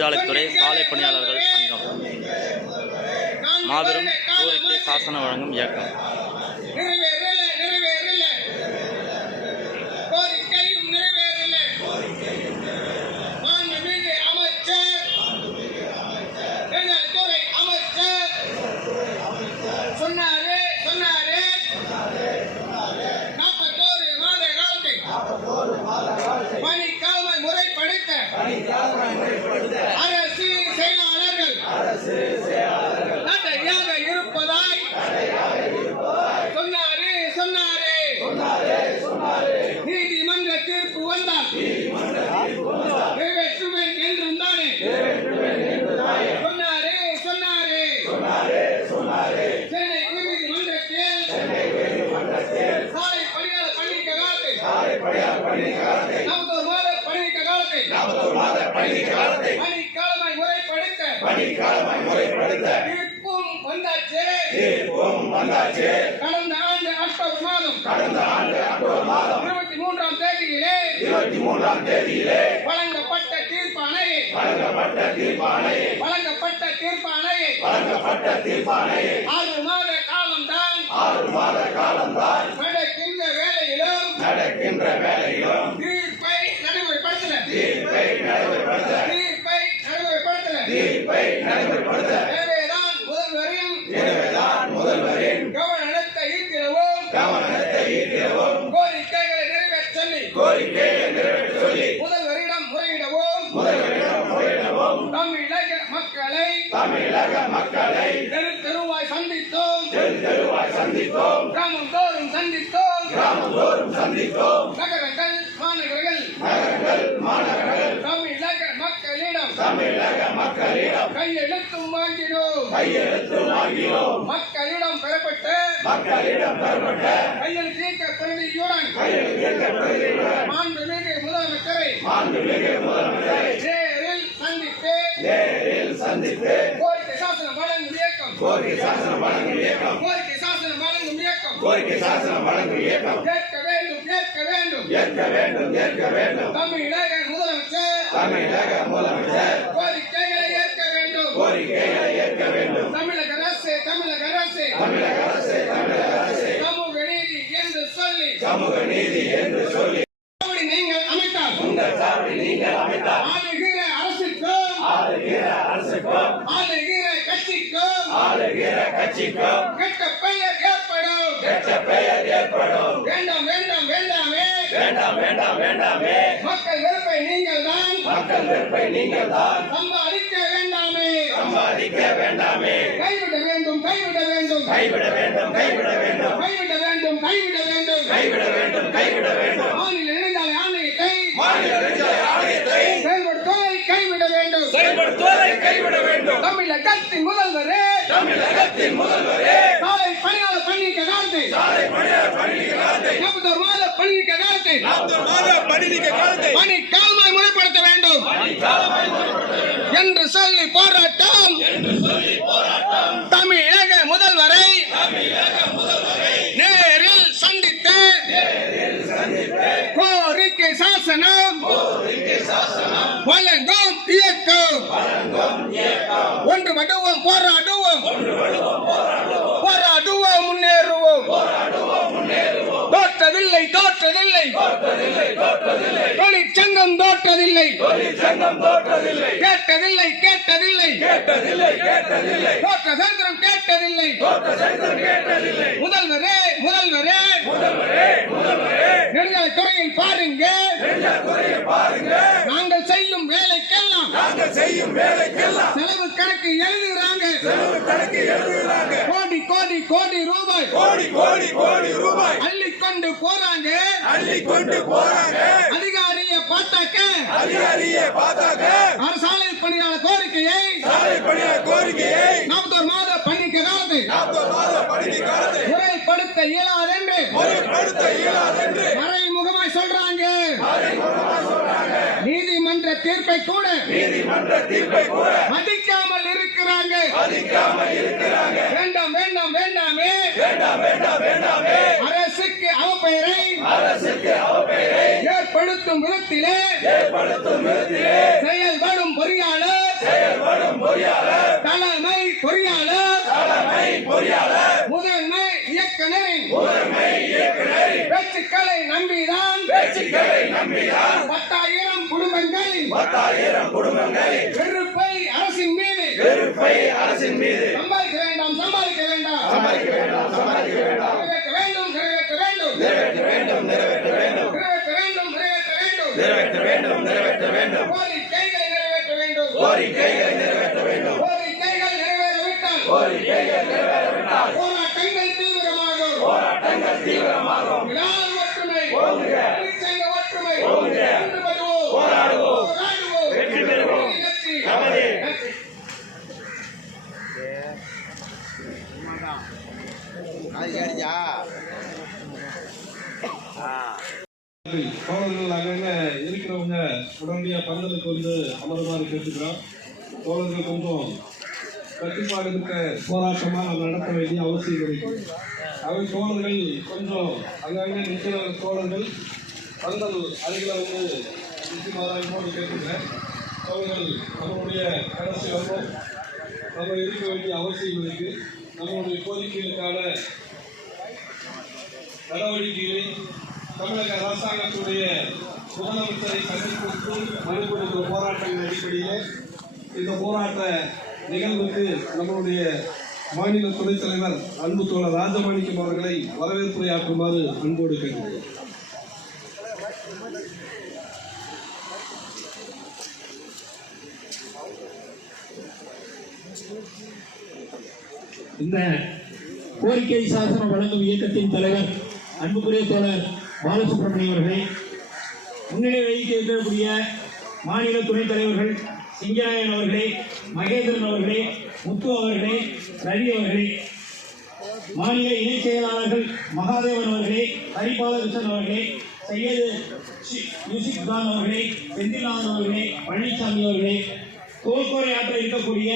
நெடுஞ்சாலைத்துறை சாலை பணியாளர்கள் சங்கம் மாபெரும் கோரிக்கை சாசன வழங்கும் இயக்கம். அரசு செயலாளர்கள் தடையாக இருப்பதாய் சொன்னாரே. நீதிமன்ற தீர்ப்பு வந்தால் நிறைவேற்றுவேன் என்றும் தானே சொன்னாரே. சென்னை உயர்நீதிமன்றத்தில் சாலை பணியாளர் பணிக்க காலத்தை பணிக்காலமாய் முறைப்படுத்த தீர்ப்பும் வந்தாச்சு. கடந்த ஆண்டு அக்டோபர் மாதம் 23ஆம் தேதியிலே வழங்கப்பட்ட தீர்ப்பாணையை 6 மாத காலம்தான் நடக்கின்ற வேளையிலும் தீர்ப்பை நடைமுறைப்படுத்தல. எனவேதான் முதல்வரின் கவனத்தை ஈர்க்கிறவும் கோரிக்கைகளை நிறைவேற்ற சொல்லி முதல்வரிடம் முறையிடவும் தமிழக மக்களை தெருவாய் சந்தித்தோம் கிராமம் தோறும் சந்தித்தோம் நகரங்கள் மாநகரங்கள் தமிழக மக்களிடம் கையெழுத்தும் வாங்கினோம். மக்களிடம் பெறப்பட்ட கையெழுத்து இயக்க பிரதியுடன் மாண்புமிகு முதலமைச்சரை நேரில் சந்தித்து கோரிக்கை சாசனம் வழங்கும் இயக்கம் கேட்க வேண்டும். தமிழக முதலமைச்சர் கோரிக்கைகளை ஏற்க வேண்டும். தமிழக அரசு சமூக நீதி என்று சொல்லி நீங்கள் அமைத்தால் ஆளுகிற அரசுக்கும் ஆளுகிற கட்சிக்கும் கெட்ட பெயர் ஏற்படும். வேண்டாமே. மக்கள் வெறுப்பை நீங்கள் தான் சம்பாதிக்க வேண்டாமே. கைவிட வேண்டும். மாநில நெடுஞ்சாலை ஆணையத்தை செயல்படுத்துவதை கைவிட வேண்டும். தமிழகத்தின் முதல்வரே சாலை பணியாளர் பணிக்க காலத்தை 40 மாத பணிக்க காலத்தை பணிக்காலமாய் முறைப்படுத்த வேண்டும் என்று சொல்லி போராட்டம். தமிழக முதல்வரை நேரில் சந்தித்து கோரிக்கை சாசனம் வழங்கும் இயக்கம். ஒன்றுபடுவோம், போராடுவோம், முன்னேறுவோம். தோற்றதில்லை தொழிற்சங்கம் தோற்றதில்லை. கேட்டதில்லை தோற்ற சரித்திரம் கேட்டதில்லை. முதல்வரே நெடுஞ்சாலைத்துறையில் பாருங்க. நாங்கள் செய்யும் வேலைக்கெல்லாம் செலவு கணக்கு எழுதுகிறாங்க. கோடி ரூபாய் அள்ளிக்கொண்டு போறாங்க. அதிகாரியை பார்த்தாக்க சாலை பணியாளர் கோரிக்கையை 41 மாத பணிக்க காலத்தை முறைப்படுத்த இயலாதென்று மறைமுகமாய் சொல்றாங்க. நீதிமன்ற தீர்ப்பை கூட மதிக்காமல் இருக்கிறாங்க. வேண்டாமே. அரசுக்கு அவப்பெயரை ஏற்படுத்தும் விதத்திலே செயல்படும் பொறியாளர் தலைமை பொறியாளர் முதன்மை இயக்குனரின் பேச்சுக்களை நம்பிதான் 10,000 குடும்பங்களின் வெறுப்பை அரசின் மீது சம்பாதிக்க வேண்டாம் நிறைவேற்ற வேண்டும் கோரிக்கைகளை நிறைவேற்ற வேண்டும் கோரிக்கைகள் நிறைவேறவிட்டால் போராட்டங்கள் தீவிரமாகும் விடாத ஒற்றுமை தொழிற்சங்க ஒற்றுமை போராடுவோம் வெற்றி பெறுவோம் நன்றி. தோழர்கள் அங்கங்க இருக்கிறவங்க உடனடியாக பந்தலுக்கு வந்து அமருமாறு கேட்டுக்கிறோம். தோழர்கள் கொஞ்சம் கட்டுப்பாடு இருக்க போராட்டமாக நம்ம நடத்த வேண்டிய அவசியம் இருக்கு. அவை தோழர்கள் கொஞ்சம் அங்கங்க நிற்கிற தோழர்கள் பந்தல் அருகில் வந்து நிற்குமாறு கேட்டுக்கிறேன். தோழர்கள் நம்மளுடைய கடைசி வரும் நம்ம இருக்க வேண்டிய அவசியம் இருக்கு. நம்மளுடைய கோரிக்கைகளுக்கான நடவடிக்கைகளை தமிழக அரசாங்கத்துடைய முதலமைச்சரை சந்தித்து மனு கொடுக்கிற போராட்டங்களின் அடிப்படையில் இந்த போராட்ட நிகழ்வுக்கு நம்மளுடைய மாநில துணைத் தலைவர் அன்பு தோழர் ராஜமாணிக்கம் அவர்களை வரவேற்புரையாற்றுமாறு அன்போடு கேட்கிறேன். இந்த கோரிக்கை சாசனம் வழங்கும் இயக்கத்தின் தலைவர் அன்புக்குரிய தோழர் பாலசுப்ரமணியம் அவர்களை, முன்னிலை வகிக்க இருக்கக்கூடிய மாநில துணைத் தலைவர்கள் சிங்கராயன் அவர்களே, மகேந்திரன் அவர்களே, முத்து அவர்களே, ரவி அவர்களே, மாநில இணைச் செயலாளர்கள் மகாதேவன் அவர்களே, ஹரிபாலகிருஷ்ணன் அவர்களே, சையது யூசிப் கான் அவர்களே, செந்தில்நாதன் அவர்களே, பழனிசாமி அவர்களே, தோல்கோரை ஆற்ற இருக்கக்கூடிய